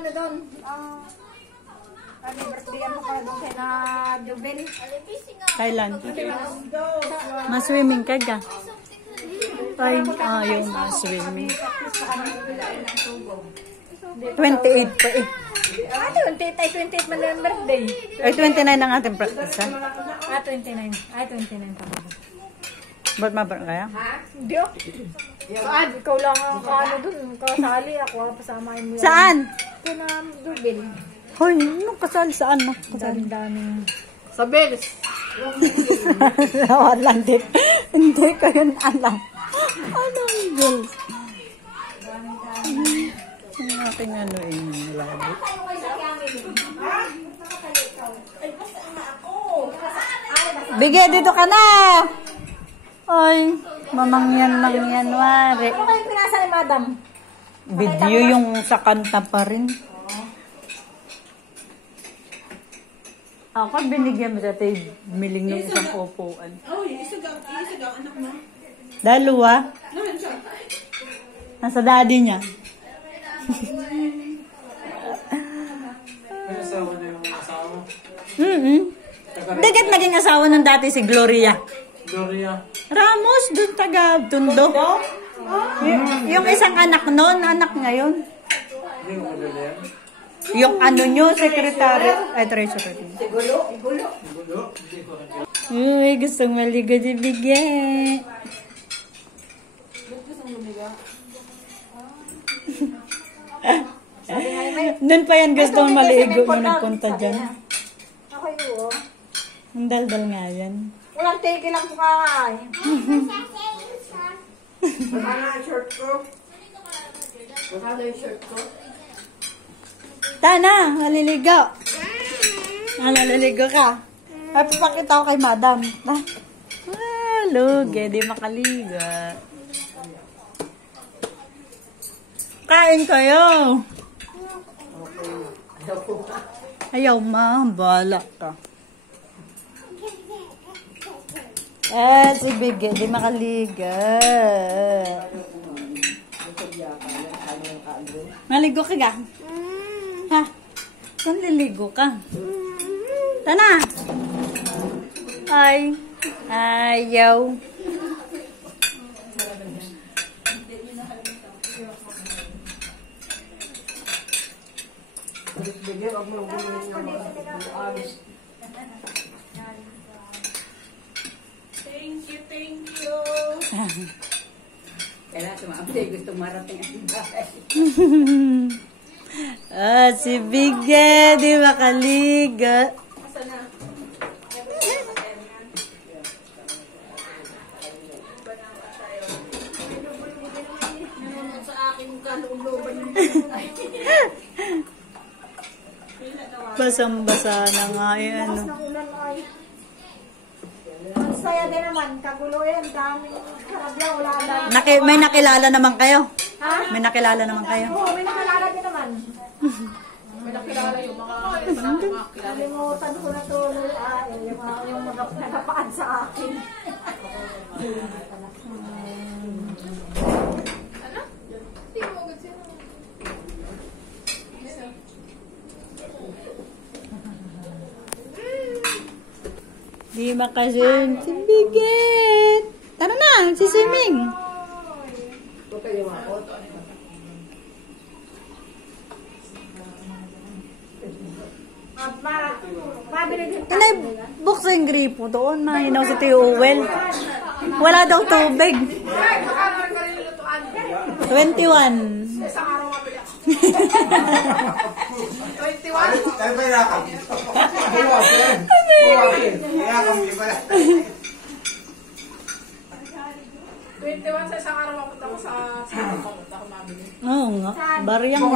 ano doon. Happy birthday mo ka doon kay na Jubel. Kailan? Maswimming ka ga? Ay, yung maswimming. 28 pa eh. 28 man yung birthday. Ay, 29 ang ating practice, ha? 29. Ay, 29 pa ba? Ba't mabar kaya? Hindi oh. Saan? Ikaw lang ang ano dun. Kasali ako. Pasamahin mo. Saan? Ito na Jubel. Hoy, nung kasali saan na? Kasali. Daming. Sa Bells. Wala din. Hindi ko yun alam. Anong girls? Ang ating ano labo. Bigay dito ka na! Ay, mamangyan lang yan, wari. Ano kayong pinasa ni Madam? Video yung sa kanta pa rin. Ako, binigyan mo dati miling ng isang upuan. Oh, isa daw anak mo. Dalawa. Nasa daddy niya. May asawa na yung asawa. Dagat naging asawa ng dati si Gloria. Gloria. Ramos, dun taga Tundo. Yung isang anak nun, anak ngayon. Hindi ko magaling. Yung ano nyo, secretary. Ay, treasurer. Gulo. Uy, gustong maligo di bigyan. Doon pa yan gustong maligo nung nagpunta dyan. Ako yun. Ang daldal nga yan. Walang tigil lang kay. Baka na ang shirt ko. Baka na yung shirt ko. Tana, maliligo. Maliligo ka. Ay, papakita ko kay madam. Lugi, di makaliga. Kain kayo. Ayaw ma, bala ka. Si Biggie, di makaliga. Maligo ka ga? Ha? Saan liligo ka? Tana! Ay, ayaw. Thank you. Kailan sumampi, gusto marating ang bahay. Si Biggie, di makaliga. Basang-basa na nga yan. Ang saya din naman. Kagulo yan. Daming karabya. Wala lang. May nakilala naman kayo? Ha? May nakilala naman kayo? Oo, may nakalala din naman. May nakilala yung mga kilala. Kalimutan ko na tuloy. Yung nagapaan sa akin. Di makasin. Si Biggie. Tara na, si swimming. Mabili din Tanay, boxing gripo doon. Mahinaw si Tio Uwel. Wala daw tubig. 21. 21? Tayo ba yakap? Buwasin. Yakap niyo pala. 21 sa isang araw mapunta ko sa papunta ko mabili. Oo nga. Bariyang.